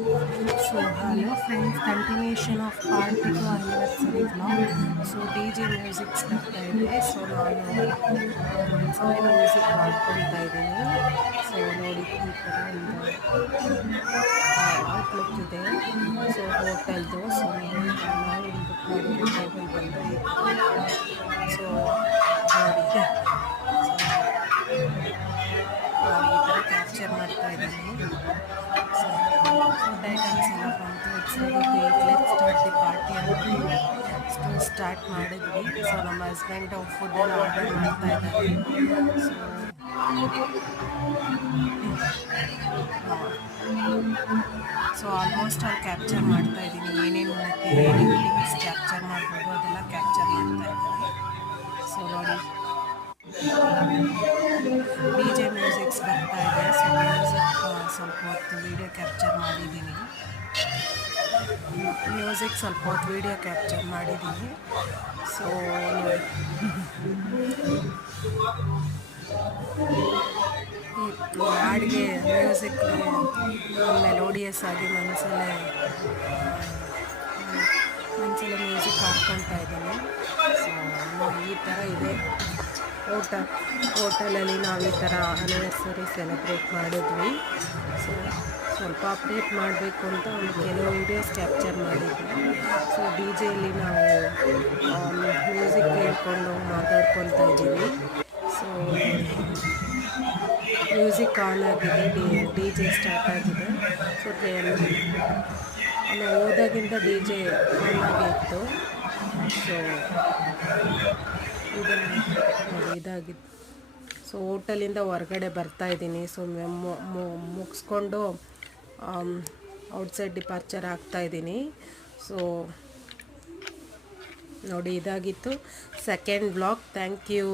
So hello friends, continuation of part 2 anniversary vlog. So DJ music ಬರ್ತಾ ಇದೆ. So ನಾನು ಮನಸ್ಸಲ್ಲೇ music ಹಾಡ್ಕೊಳ್ತಾ ಇದ್ದೀನಿ. So ನೋಡಿ ಈ ಥರ ಒಂದು ಔಟ್ಲುಕ್ ಇದೆ. ಸೊ ಹೋಟೆಲ್ದು. ಸೊ ನಾವು ಬುಕ್ ಮಾಡಿರೋ ಟೇಬಲ್ ಬಂದು ಈ ಥರ. ಸೊ ನೋಡಿ ನಾನು ಈ ಥರ ಕ್ಯಾಪ್ಚರ್ ಮಾಡ್ತಾ ಇದ್ದೀನಿ. ಸೊ ಫುಡ್ ಐಟಮ್ಸ್ ಎಲ್ಲ ಬಂತು. It's very great, let start the party ಅಂತ ಸ್ಟಾರ್ಟ್ ಮಾಡಿದ್ವಿ. ಸೊ ನಮ್ಮ ಹಸ್ಬೆಂಡ್ ಫುಡ್ ಎಲ್ಲ ಆರ್ಡರ್ ಮಾಡ್ತಾ ಇದ್ದಾರೆ. ಸೊ ಆಲ್ಮೋಸ್ಟ್ ಅಲ್ಲಿ ಕ್ಯಾಪ್ಚರ್ ಮಾಡ್ತಾ ಇದ್ದೀನಿ. ಏನೇನು ಲಿಂಕ್ಸ್ ಕ್ಯಾಪ್ಚರ್ ಮಾಡ್ಬೋದು ಅದೆಲ್ಲ ಕ್ಯಾಪ್ಚರ್ ಮಾಡ್ತಾ ಇದ್ದೀನಿ. ಸೊ ನೋಡಿ ಡಿ ಜೆ ಮ್ಯೂಸಿಕ್ಸ್ ಬರ್ತಾ ಇದೆ. ಸೊ ಮ್ಯೂಸಿಕ್ ಸ್ವಲ್ಪ ಹೊತ್ತು ವೀಡಿಯೋ ಕ್ಯಾಪ್ಚರ್ ಮಾಡಿದ್ದೀನಿ. ಸೊ ಹಾಡಿಗೆ ಮ್ಯೂಸಿಕ್ ಮೆಲೋಡಿಯಸ್ ಆಗಿ ಮನಸಲ್ಲೇ ಮ್ಯೂಸಿಕ್ ಹಾಡ್ಕೊಳ್ತಾ ಇದ್ದೀನಿ. ಸೊ ಈ ಥರ ಇದೆ ಹೋಟೆಲಲ್ಲಿ ನಾವು ಈ ಥರ ಆ್ಯನಿವರ್ಸರಿ ಸೆಲೆಬ್ರೇಟ್ ಮಾಡಿದ್ವಿ. ಸೊ ಸ್ವಲ್ಪ ಅಪ್ಡೇಟ್ ಮಾಡಬೇಕು ಅಂತ ಒಂದು ಕೆಲವು ವೀಡಿಯೋಸ್ ಕ್ಯಾಪ್ಚರ್ ಮಾಡಿದ್ವಿ. ಸೊ ಡಿ ಜೆಯಲ್ಲಿ ನಾವು ಮ್ಯೂಸಿಕ್ ಕೇಳಿಕೊಂಡು ಮಾತಾಡ್ಕೊತಾ ಇದ್ದೀವಿ. ಸೊ ಮ್ಯೂಸಿಕ್ ಆನ್ ಆಗಿದೆ, ಡಿ ಜೆ ಸ್ಟಾರ್ಟ್ ಆಗಿದೆ. ಸೊ ನಾವು ಹೋದಾಗಿಂದ ಡಿ ಜೆ ಆನ್ ಆಗಿತ್ತು. ಸೊ ಇದಾಗಿತ್ತು. ಸೊ ಹೋಟೆಲಿಂದ ಹೊರಗಡೆ ಬರ್ತಾ ಇದ್ದೀನಿ. ಸೊ ಮುಗಿಸ್ಕೊಂಡು ಔಟ್ಸೈಡ್ ಡಿಪಾರ್ಚರ್ ಆಗ್ತಾಯಿದ್ದೀನಿ. ಸೊ ನೋಡಿ ಇದಾಗಿತ್ತು ಸೆಕೆಂಡ್ ಬ್ಲಾಗ್. Thank you.